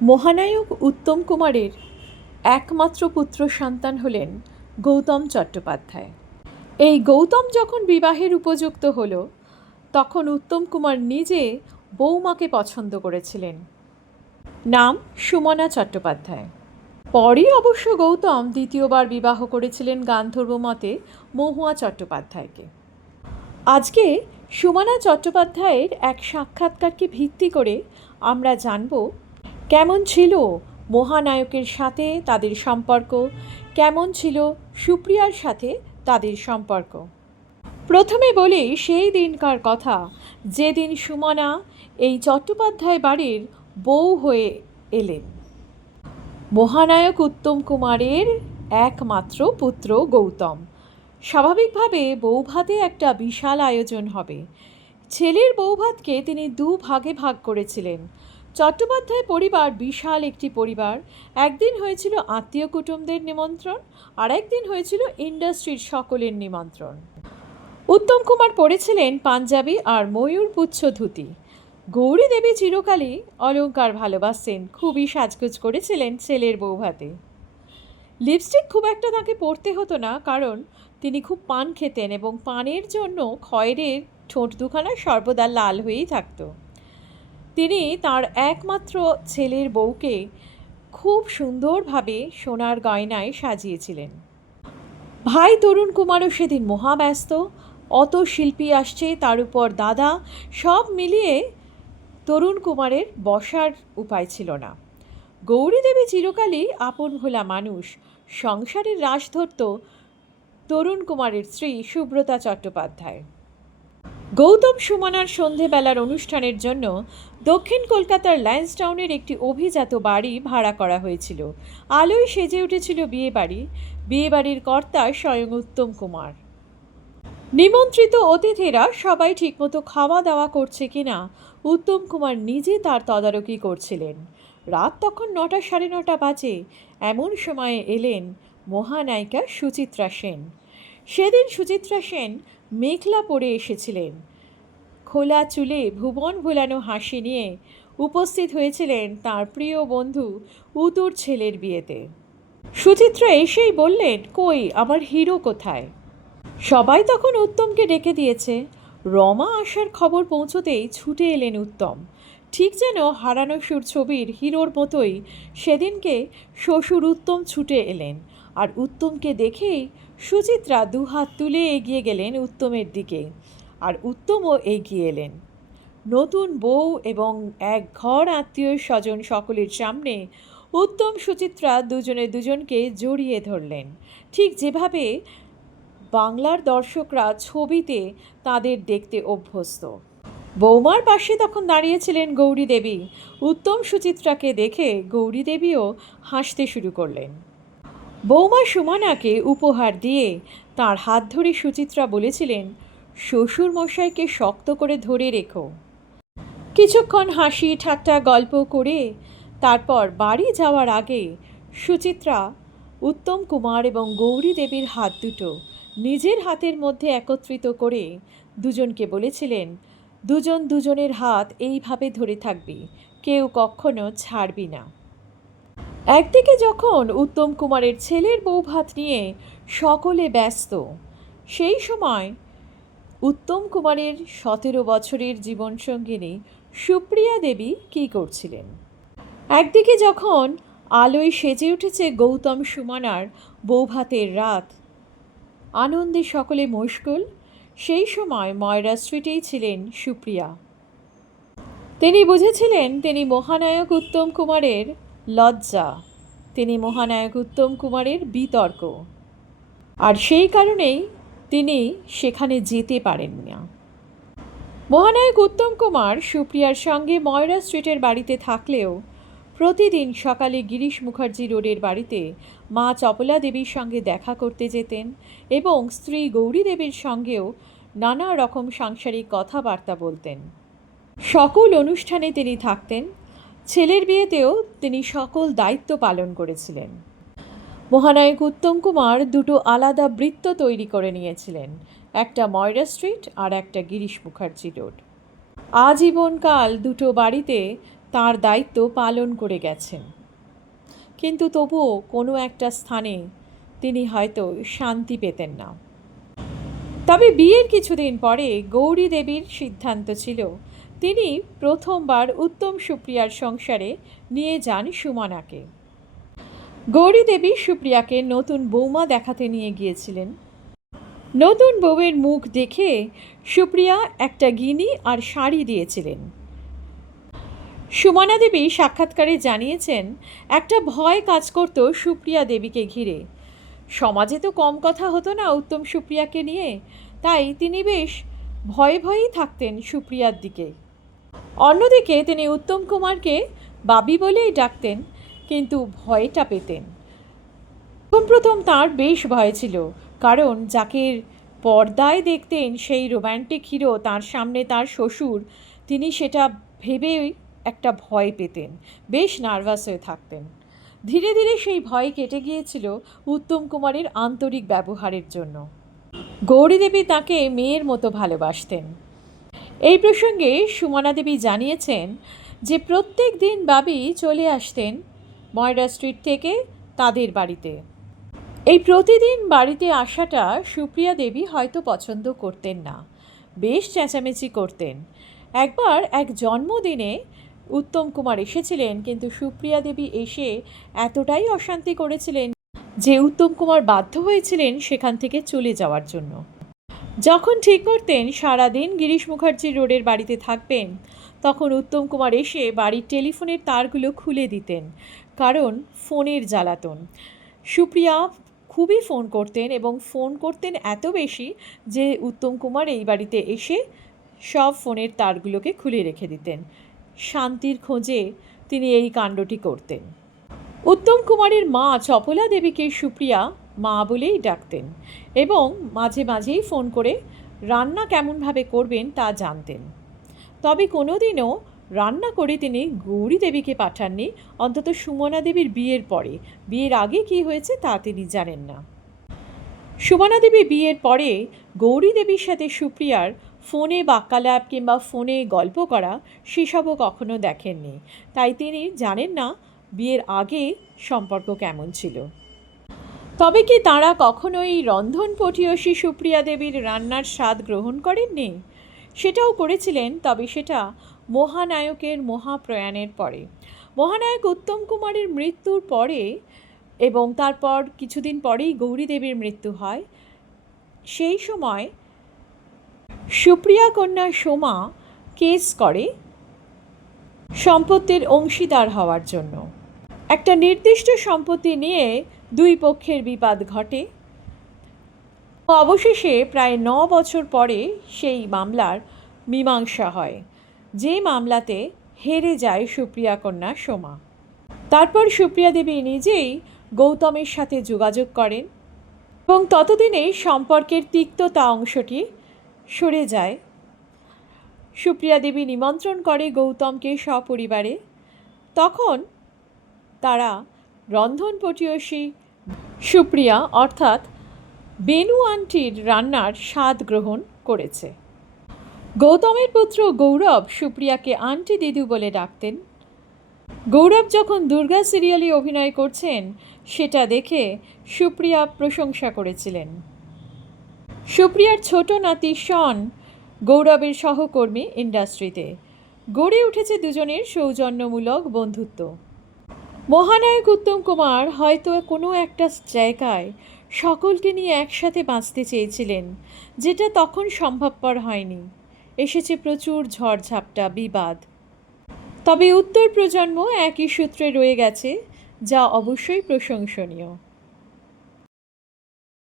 মহানায়ক উত্তম কুমারের একমাত্র পুত্র সন্তান হলেন গৌতম চট্টোপাধ্যায়। এই গৌতম যখন বিবাহের উপযুক্ত হল, তখন উত্তম কুমার নিজে বৌমাকে পছন্দ করেছিলেন, নাম সুমনা চট্টোপাধ্যায়। পরে অবশ্য গৌতম দ্বিতীয়বার বিবাহ করেছিলেন গান্ধর্ব মতে মহুয়া চট্টোপাধ্যায়কে। আজকে সুমনা চট্টোপাধ্যায়ের এক সাক্ষাৎকারকে ভিত্তি করে আমরা জানব কেমন ছিল মহানায়কের সাথে তাদের সম্পর্ক, কেমন ছিল সুপ্রিয়ার সাথে তাদের সম্পর্ক। প্রথমে বলি সেই দিনকার কথা, যেদিন সুমনা এই চট্টোপাধ্যায় বাড়ির বউ হয়ে এলেন। মহানায়ক উত্তম কুমারের একমাত্র পুত্র গৌতম। স্বাভাবিকভাবে বৌভাতে একটা বিশাল আয়োজন হবে। ছেলের বৌভাতকে তিনি দুভাগে ভাগ করেছিলেন। চট্টোপাধ্যায় পরিবার বিশাল একটি পরিবার। একদিন হয়েছিল আত্মীয় কুটুমদের নিমন্ত্রণ, আর একদিন হয়েছিল ইন্ডাস্ট্রির সকলের নিমন্ত্রণ। উত্তম কুমার পরেছিলেন পাঞ্জাবি আর ময়ূরপুচ্ছ ধুতি। গৌরী দেবী চিরকালই অলংকার ভালোবাসতেন, খুবই সাজগোজ করেছিলেন ছেলের বৌভাতে। লিপস্টিক খুব একটা তাকে পরতে হতো না, কারণ তিনি খুব পান খেতেন এবং পানের জন্য খয়েরের ঠোঁট দুখানা সর্বদা লাল হয়েই থাকত। তিনি তার একমাত্র ছেলের বউকে খুব সুন্দরভাবে সোনার গয়নায় সাজিয়েছিলেন। ভাই তরুণ কুমারও সেদিন মহাব্যস্ত, অত শিল্পী আসছে, তার উপর দাদা, সব মিলিয়ে তরুণ কুমারের বসার উপায় ছিল না। গৌরী দেবী চিরকালই আপন ভোলা মানুষ। সংসারের রাশ ধরত তরুণ কুমারের স্ত্রী সুব্রতা চট্টোপাধ্যায়। গৌতম সুমনার সন্ধেবেলার অনুষ্ঠানের জন্য দক্ষিণ কলকাতার ল্যান্সডাউনের একটি অভিজাত বাড়ি ভাড়া করা হয়েছিল। আলোয় সেজে উঠেছিল বিয়েবাড়ি। বিয়েবাড়ির কর্তা স্বয়ং উত্তম কুমার। নিমন্ত্রিত অতিথিরা সবাই ঠিকমতো খাওয়া দাওয়া করছে কিনা উত্তম কুমার নিজে তার তদারকি করছিলেন। রাত তখন 9টা সাড়ে 9টা বাজে। এমন সময়ে এলেন মহানায়িকা সুচিত্রা সেন। সেদিন সুচিত্রা সেন মেখলা পরে এসেছিলেন। খোলা চুলে ভুবন ভোলানো হাসি নিয়ে উপস্থিত হয়েছিলেন তার প্রিয় বন্ধু উতুর ছেলের বিয়েতে। সুচিত্রা এসেই বললেন, কই আমার হিরো কোথায়? সবাই তখন উত্তমকে ডেকে দিয়েছে। রমা আসার খবর পৌঁছতেই ছুটে এলেন উত্তম। ঠিক যেন হারানো সুর ছবির হিরোর মতোই সেদিনকে শ্বশুর উত্তম ছুটে এলেন, আর উত্তমকে দেখেই সুচিত্রা দুহাত তুলে এগিয়ে গেলেন উত্তমের দিকে, আর উত্তমও এগিয়ে এলেন। নতুন বউ এবং এক ঘর আত্মীয় স্বজন সকলের সামনে উত্তম সুচিত্রা দুজনে দুজনকে জড়িয়ে ধরলেন, ঠিক যেভাবে বাংলার দর্শকরা ছবিতে তাদের দেখতে অভ্যস্ত। বৌমার পাশে তখন দাঁড়িয়েছিলেন গৌরী দেবী। উত্তম সুচিত্রাকে দেখে গৌরী দেবীও হাসতে শুরু করলেন। বৌমা সুমনাকে উপহার দিয়ে তার হাত ধরে সুচিত্রা বলেছিলেন, শ্বশুর মশাইকে শক্ত করে ধরে রেখো। কিছুক্ষণ হাসি ঠাট্টা গল্প করে তারপর বাড়ি যাওয়ার আগে সুচিত্রা উত্তম কুমার এবং গৌরী দেবীর হাত দুটো নিজের হাতের মধ্যে একত্রিত করে দুজনকে বলেছিলেন, দুজন দুজনের হাত এইভাবে ধরে থাকবি, কেউ কখনো ছাড়বি না। একদিকে যখন উত্তম কুমারের ছেলের বৌভাত নিয়ে সকলে ব্যস্ত, সেই সময় উত্তম কুমারের 17 বছরের জীবনসঙ্গিনী সুপ্রিয়া দেবী কী করছিলেন? একদিকে যখন আলোয় সেজে উঠেছে গৌতম সুমনার বৌভাতের রাত, আনন্দে সকলে মশগুল, সেই সময় ময়রা স্ট্রিটেই ছিলেন সুপ্রিয়া। তিনি বুঝেছিলেন তিনি মহানায়ক উত্তম কুমারের লজ্জা, তিনি মহানায়ক উত্তম কুমারের বিতর্ক, আর সেই কারণেই তিনি সেখানে যেতে পারেন না। মহানায়ক উত্তম কুমার সুপ্রিয়ার সঙ্গে ময়রা স্ট্রিটের বাড়িতে থাকলেও প্রতিদিন সকালে গিরিশ মুখার্জি রোডের বাড়িতে মা চপলা দেবীর সঙ্গে দেখা করতে যেতেন এবং স্ত্রী গৌরী দেবীর সঙ্গেও নানা রকম সাংসারিক কথাবার্তা বলতেন। সকল অনুষ্ঠানে তিনি থাকতেন। ছেলের বিয়েতেও তিনি সকল দায়িত্ব পালন করেছিলেন। মহানায়ক উত্তম কুমার দুটো আলাদা বৃত্ত তৈরি করে নিয়েছিলেন, একটা ময়রা স্ট্রিট আর একটা গিরিশ মুখার্জি রোড। আজীবনকাল দুটো বাড়িতে তার দায়িত্ব পালন করে গেছেন, কিন্তু তবুও কোনো একটা স্থানে তিনি হয়তো শান্তি পেতেন না। তবে বিয়ের কিছুদিন পরে গৌরী দেবীর সিদ্ধান্ত ছিল তিনি প্রথমবার উত্তম সুপ্রিয়ার সংসারে নিয়ে যান সুমনাকে। গৌরী দেবী সুপ্রিয়াকে নতুন বৌমা দেখাতে নিয়ে গিয়েছিলেন। নতুন বউয়ের মুখ দেখে সুপ্রিয়া একটা গিনি আর শাড়ি দিয়েছিলেন। সুমনা দেবী সাক্ষাৎকারে জানিয়েছেন একটা ভয় কাজ করত সুপ্রিয়া দেবীকে ঘিরে। সমাজে তো কম কথা হতো না উত্তম সুপ্রিয়াকে নিয়ে, তাই তিনি বেশ ভয়ে ভয়েই থাকতেন সুপ্রিয়ার দিকে। অন্যদিকে তিনি উত্তম কুমারকে বাবি বলেই ডাকতেন, কিন্তু ভয়টা পেতেন। প্রথম তাঁর বেশ ভয় ছিল, কারণ যাকে পর্দায় দেখতেন সেই রোম্যান্টিক হিরো তাঁর সামনে তার শ্বশুর, তিনি সেটা ভেবেই একটা ভয় পেতেন, বেশ নার্ভাস হয়ে থাকতেন। ধীরে ধীরে সেই ভয় কেটে গিয়েছিল উত্তম কুমারের আন্তরিক ব্যবহারের জন্য। গৌরী দেবী তাকে মেয়ের মতো ভালোবাসতেন। এই প্রসঙ্গে সুমনা দেবী জানিয়েছেন যে প্রত্যেক দিন বাবি চলে আসতেন ময়রা স্ট্রিট থেকে তাদের বাড়িতে। এই প্রতিদিন বাড়িতে আসাটা সুপ্রিয়া দেবী হয়তো পছন্দ করতেন না, বেশ চেঁচামেচি করতেন। একবার এক জন্মদিনে উত্তম কুমার এসেছিলেন, কিন্তু সুপ্রিয়া দেবী এসে এতটাই অশান্তি করেছিলেন যে উত্তম কুমার বাধ্য হয়েছিলেন সেখান থেকে চলে যাওয়ার জন্য। যখন ঠিক করতেন সারাদিন গিরিশ মুখার্জি রোডের বাড়িতে থাকবেন, তখন উত্তম কুমার এসে বাড়ির টেলিফোনের তারগুলো খুলে দিতেন, কারণ ফোনের জ্বালাতন। সুপ্রিয়া খুবই ফোন করতেন এবং ফোন করতেন এত বেশি যে উত্তম কুমার এই বাড়িতে এসে সব ফোনের তারগুলোকে খুলে রেখে দিতেন। শান্তির খোঁজে তিনি এই কাণ্ডটি করতেন। উত্তম কুমারের মা চপলা দেবীকে সুপ্রিয়া মা বলেই ডাকতেন এবং মাঝে মাঝেই ফোন করে রান্না কেমনভাবে করবেন তা জানতেন। তবে কোনোদিনও রান্না করে তিনি গৌরী দেবীকে পাঠাননি, অন্তত সুমনা দেবীর বিয়ের পরে। বিয়ের আগে কি হয়েছে তা তিনি জানেন না। সুমনা দেবী বিয়ের পরে গৌরী দেবীর সাথে সুপ্রিয়ার ফোনে বাক্যালাপ কিংবা ফোনে গল্প করা সেসবও কখনো দেখেননি, তাই তিনি জানেন না বিয়ের আগে সম্পর্ক কেমন ছিল। তবে কি তাঁরা কখনোই রন্ধনপটীয়সী সুপ্রিয়া দেবীর রান্নার স্বাদ গ্রহণ করেননি? সেটাও করেছিলেন, তবে সেটা মহানায়কের মহাপ্রয়াণের পরে। মহানায়ক উত্তম কুমারের মৃত্যুর পরে এবং তারপর কিছুদিন পরেই গৌরী দেবীর মৃত্যু হয়। সেই সময় সুপ্রিয়া কন্যা সোমা কেস করে সম্পত্তির অংশীদার হওয়ার জন্য। একটা নির্দিষ্ট সম্পত্তি নিয়ে দুই পক্ষের বিবাদ ঘটে। অবশেষে প্রায় 9 বছর পরে সেই মামলার মীমাংসা হয়, যে মামলাতে হেরে যায় সুপ্রিয়া কন্যা সোমা। তারপর সুপ্রিয়া দেবী নিজেই গৌতমের সাথে যোগাযোগ করেন এবং ততদিনে সম্পর্কের তিক্ততা অংশটি সরে যায়। সুপ্রিয়া দেবী নিমন্ত্রণ করে গৌতমকে সপরিবারে। তখন তারা রন্ধনপটীয়সী সুপ্রিয়া অর্থাৎ বেনু আন্টির রান্নার স্বাদ গ্রহণ করেছে। গৌতমের পুত্র গৌরব সুপ্রিয়াকে আন্টি দিদু বলে ডাকতেন। গৌরব যখন দুর্গা সিরিয়ালে অভিনয় করছেন সেটা দেখে সুপ্রিয়া প্রশংসা করেছিলেন। সুপ্রিয়ার ছোট নাতি শন গৌরবের সহকর্মী ইন্ডাস্ট্রিতে। গড়ে উঠেছে দুজনের সৌজন্যমূলক বন্ধুত্ব। মহানায়ক উত্তম কুমার হয়তো কোনো একটা জায়গায় সকলকে নিয়ে একসাথে বাঁচতে চেয়েছিলেন, যেটা তখন সম্ভবপর হয়নি। এসেছে প্রচুর ঝড়ঝাপটা, বিবাদ। তবে উত্তর প্রজন্ম একই সূত্রে রয়ে গেছে, যা অবশ্যই প্রশংসনীয়।